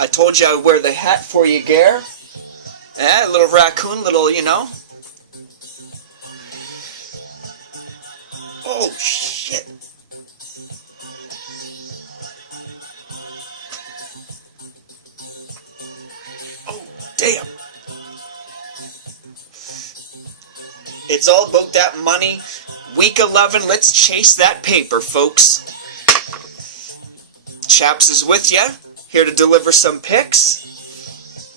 I told you I would wear the hat for you, Gare. Eh, little raccoon, little, you know. Oh, shit. Oh, damn. It's all about that money. Week 11, let's chase that paper, folks. Chaps is with ya, here to deliver some picks.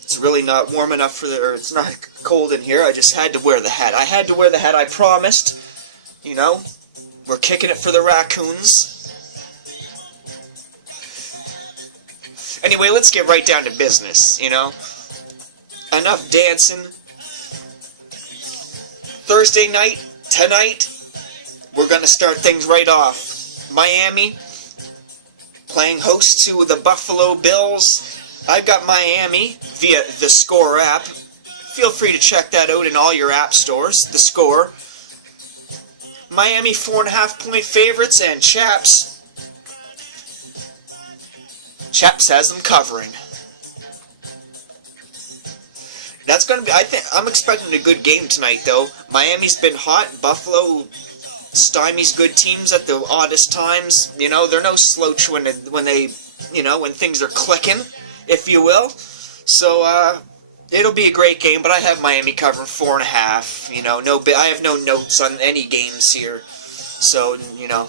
It's really not warm enough for the, or it's not cold in here. I just had to wear the hat. I had to wear the hat, I promised. You know, we're kicking it for the raccoons. Anyway, let's get right down to business, you know. Enough dancing. Thursday night, tonight, we're going to start things right off. Miami, playing host to the Buffalo Bills. I've got Miami via the Score app. Feel free to check that out in all your app stores, the Score. Miami 4.5-point favorites, and Chaps has them covering. That's going to be, I'm expecting a good game tonight, though. Miami's been hot. Buffalo stymies good teams at the oddest times. You know, they're no slouch when they, you know, when things are clicking, if you will. So, it'll be a great game, but I have Miami covering 4.5. You know, I have no notes on any games here. So, you know.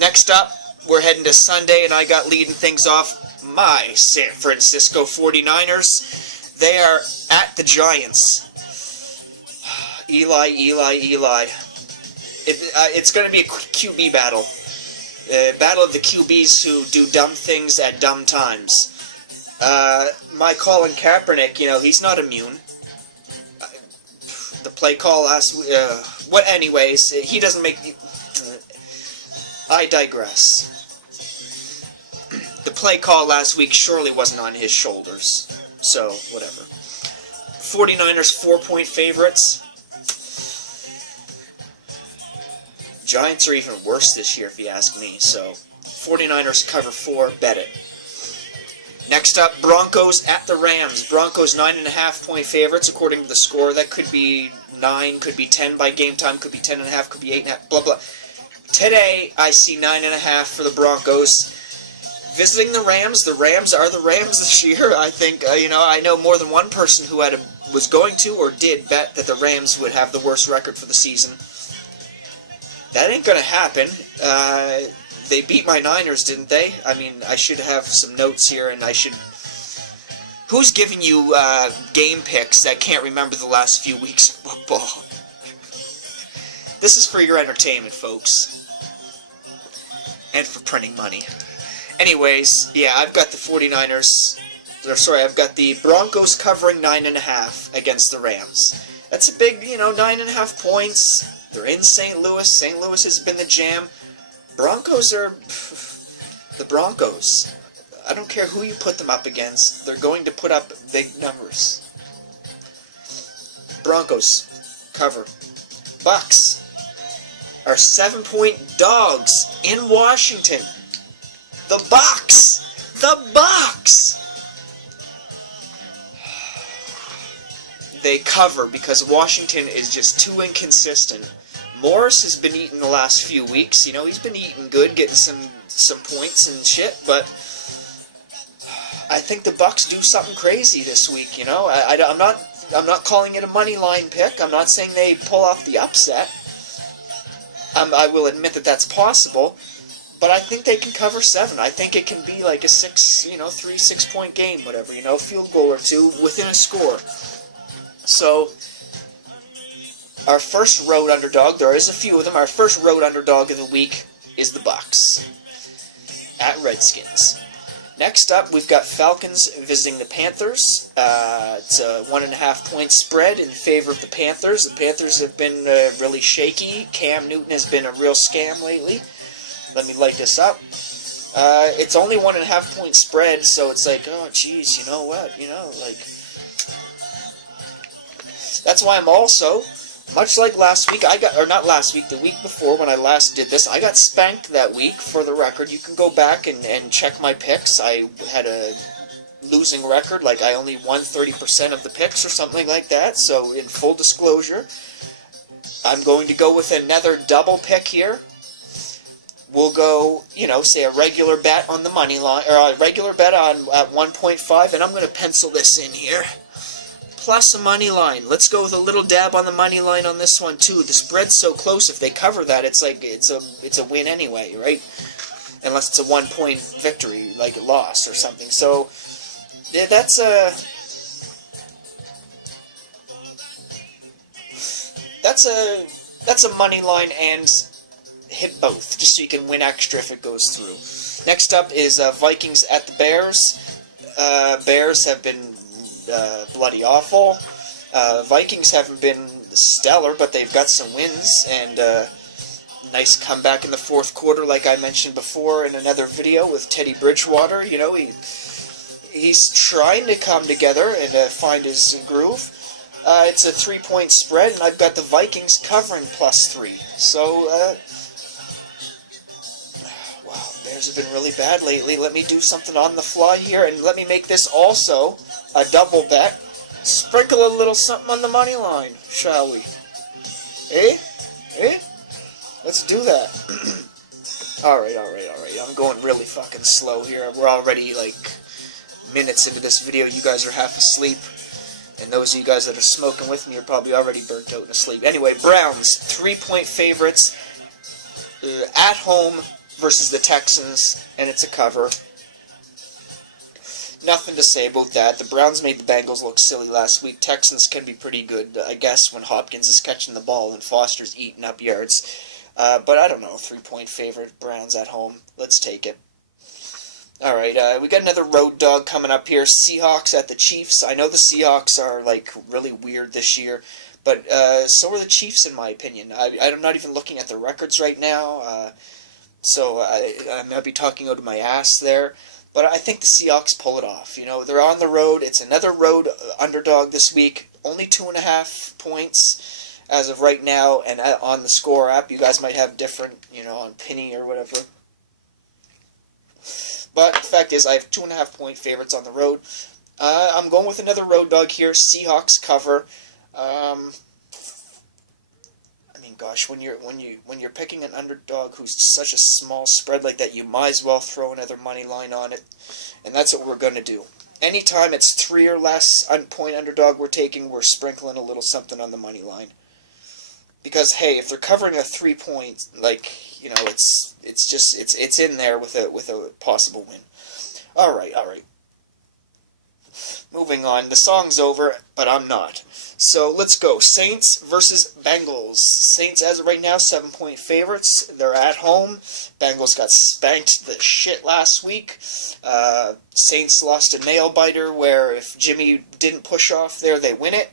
Next up, we're heading to Sunday, and I got leading things off my San Francisco 49ers. They are at the Giants. Eli. It's going to be a QB battle. Battle of the QBs who do dumb things at dumb times. My Colin Kaepernick, you know, he's not immune. The play call last week... anyways, he doesn't make... I digress. The play call last week surely wasn't on his shoulders. So, whatever. 49ers 4-point favorites. Giants are even worse this year, if you ask me. So, 49ers cover 4, bet it. Next up, Broncos at the Rams. Broncos 9.5-point favorites, according to the Score. That could be 9, could be 10 by game time, could be 10.5, could be 8.5, blah, blah. Today, I see 9.5 for the Broncos. Visiting the Rams are the Rams this year. I think, you know, I know more than one person who was going to or did bet that the Rams would have the worst record for the season. That ain't going to happen. They beat my Niners, didn't they? I mean, I should have some notes here, and I should... Who's giving you game picks that can't remember the last few weeks of football? This is for your entertainment, folks. And for printing money. Anyways, yeah, I've got the 49ers... I've got the Broncos covering 9.5 against the Rams. That's a big, you know, 9.5 points. They're in St. Louis. St. Louis has been the jam. Broncos are... the Broncos. I don't care who you put them up against. They're going to put up big numbers. Broncos cover. Bucks are 7-point dogs in Washington. The Bucks! The Bucks! They cover because Washington is just too inconsistent. Morris has been eating the last few weeks. You know, he's been eating good, getting some points and shit, but I think the Bucks do something crazy this week, you know? I'm not calling it a money line pick. I'm not saying they pull off the upset. I will admit that that's possible, but I think they can cover 7. I think it can be like a 3-6-point game, whatever, you know, field goal or two within a score. So, our first road underdog, there is a few of them, our first road underdog of the week is the Bucks at Redskins. Next up, we've got Falcons visiting the Panthers. It's a 1.5-point spread in favor of the Panthers. The Panthers have been really shaky. Cam Newton has been a real scam lately. Let me light this up. It's only 1.5-point spread, so it's like, oh, geez, you know what? You know, like... That's why I'm also Much like last week, or not last week, the week before when I last did this, I got spanked that week, for the record. You can go back and check my picks. I had a losing record, like I only won 30% of the picks or something like that, so in full disclosure, I'm going to go with another double pick here. We'll go, say a regular bet on the money line, or a regular bet at 1.5, and I'm going to pencil this in here. Plus a money line. Let's go with a little dab on the money line on this one too. The spread's so close. If they cover that, it's a win anyway, right? Unless it's a 1-point victory, like a loss or something. So yeah, that's a money line and hit both, just so you can win extra if it goes through. Next up is Vikings at the Bears. Bears have been bloody awful. Vikings haven't been stellar, but they've got some wins, and nice comeback in the fourth quarter, like I mentioned before in another video with Teddy Bridgewater. He's trying to come together and find his groove. It's a 3-point spread, and I've got the Vikings covering +3. So, wow, Bears have been really bad lately. Let me do something on the fly here, and let me make this also a double bet. Sprinkle a little something on the money line, shall we? Eh? Let's do that. Alright. I'm going really fucking slow here. We're already, minutes into this video. You guys are half asleep. And those of you guys that are smoking with me are probably already burnt out and asleep. Anyway, Browns, 3-point favorites. At home versus the Texans. And it's a cover. Nothing to say about that. The Browns made the Bengals look silly last week. Texans can be pretty good, I guess, when Hopkins is catching the ball and Foster's eating up yards. But I don't know, 3-point favorite, Browns at home. Let's take it. Alright, we got another road dog coming up here. Seahawks at the Chiefs. I know the Seahawks are, really weird this year, but so are the Chiefs, in my opinion. I'm not even looking at their records right now, so I might be talking out of my ass there. But I think the Seahawks pull it off. They're on the road. It's another road underdog this week. Only 2.5 points as of right now. And on the Score app, you guys might have different, on Penny or whatever. But the fact is, I have 2.5-point favorites on the road. I'm going with another road dog here. Seahawks cover. Gosh, when you're picking an underdog who's such a small spread like that, you might as well throw another money line on it, and that's what we're going to do. Anytime it's 3 or less point underdog we're taking, we're sprinkling a little something on the money line. Because hey, if they're covering a 3-point, it's in there with a possible win. All right. Moving on. The song's over, but I'm not. So let's go. Saints versus Bengals. Saints, as of right now, 7-point favorites. They're at home. Bengals got spanked the shit last week. Saints lost a nail-biter where if Jimmy didn't push off there, they win it.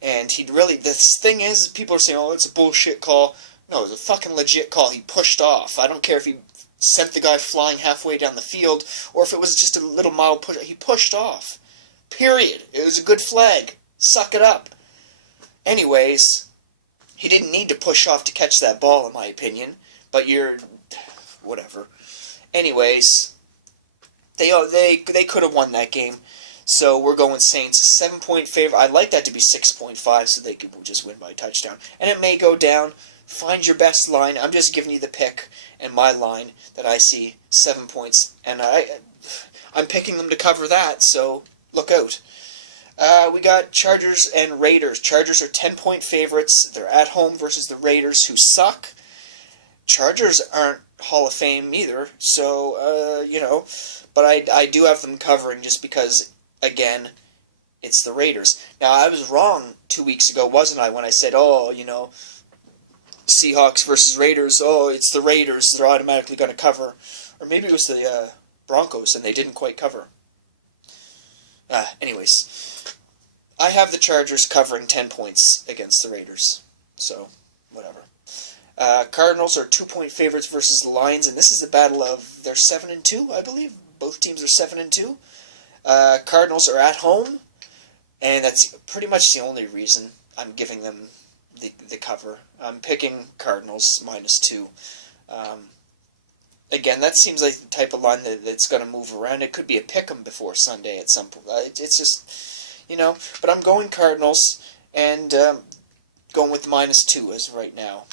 And this thing is, people are saying, oh, it's a bullshit call. No, it was a fucking legit call. He pushed off. I don't care if he sent the guy flying halfway down the field, or if it was just a little mild push. He pushed off. Period. It was a good flag. Suck it up. Anyways, he didn't need to push off to catch that ball, in my opinion. But whatever. Anyways, they could have won that game. So we're going Saints. 7-point favor. I'd like that to be 6.5 so they could just win by a touchdown. And it may go down. Find your best line. I'm just giving you the pick and my line that I see. 7 points. And I'm picking them to cover that, so look out. We got Chargers and Raiders. Chargers are 10-point favorites. They're at home versus the Raiders, who suck. Chargers aren't Hall of Fame either, so, but I do have them covering just because, again, it's the Raiders. Now, I was wrong 2 weeks ago, wasn't I, when I said, Seahawks versus Raiders, it's the Raiders, they're automatically going to cover. Or maybe it was the Broncos, and they didn't quite cover. Anyways, I have the Chargers covering 10 points against the Raiders, so, whatever. Cardinals are 2-point favorites versus the Lions, and this is a battle of, they're 7-2, I believe. Both teams are 7-2. Cardinals are at home, and that's pretty much the only reason I'm giving them the cover. I'm picking Cardinals -2. Again, that seems like the type of line that's going to move around. It could be a pick'em before Sunday at some point. It's just, but I'm going Cardinals and going with the -2 as right now.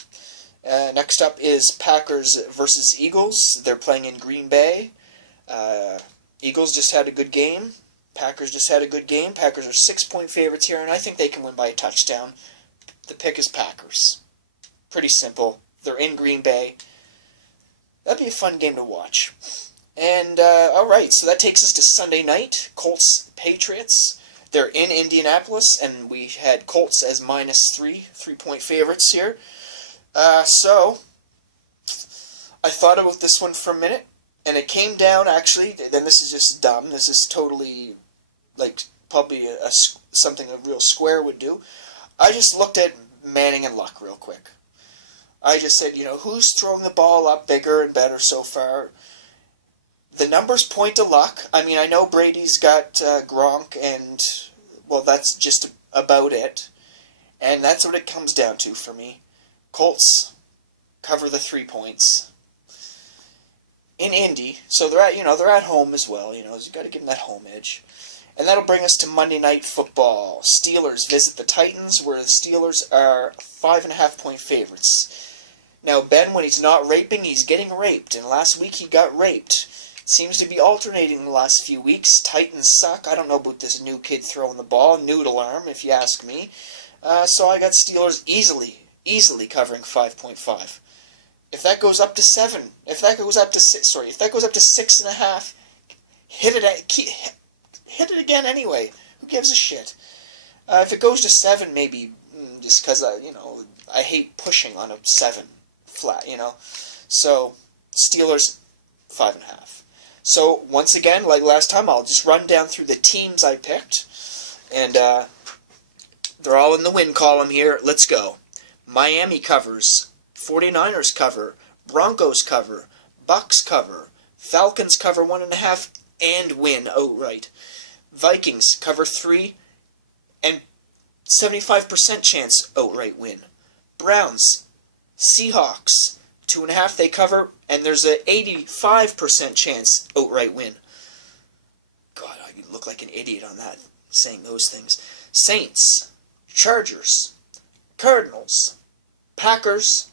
Next up is Packers versus Eagles. They're playing in Green Bay. Eagles just had a good game. Packers just had a good game. Packers are 6-point favorites here, and I think they can win by a touchdown. The pick is Packers. Pretty simple. They're in Green Bay. That'd be a fun game to watch. And, alright, so that takes us to Sunday night. Colts-Patriots. They're in Indianapolis, and we had Colts as -3 favorites here. So, I thought about this one for a minute, and it came down, actually, then this is just dumb. This is totally, like, probably something a real square would do. I just looked at Manning and Luck real quick. I just said, who's throwing the ball up bigger and better so far? The numbers point to Luck. I mean, I know Brady's got Gronk, and, well, that's just about it. And that's what it comes down to for me. Colts cover the 3 points. In Indy, so they're at home as well, you got to give them that home edge. And that'll bring us to Monday Night Football. Steelers visit the Titans, where the Steelers are 5.5-point favorites. Now, Ben, when he's not raping, he's getting raped. And last week he got raped. It seems to be alternating the last few weeks. Titans suck. I don't know about this new kid throwing the ball. Noodle arm, if you ask me. So I got Steelers easily covering 5.5. If that goes up to 7, if that goes up to 6.5, hit it again anyway. Who gives a shit? If it goes to 7, maybe just because I hate pushing on a 7 flat. So Steelers 5.5. So once again, like last time, I'll just run down through the teams I picked, and they're all in the win column here. Let's go. Miami covers. 49ers cover, Broncos cover, Bucks cover, Falcons cover 1.5 and win outright. Vikings cover 3 and 75% chance outright win. Browns, Seahawks 2.5 they cover, and there's a 85% chance outright win. God, I look like an idiot on that, saying those things. Saints, Chargers, Cardinals, Packers,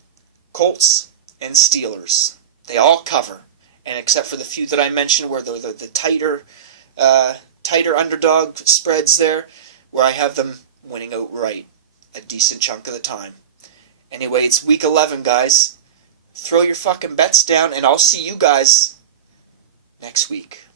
Colts, and Steelers. They all cover, and except for the few that I mentioned where the tighter underdog spreads there, where I have them winning outright a decent chunk of the time. Anyway, it's week 11, guys. Throw your fucking bets down, and I'll see you guys next week.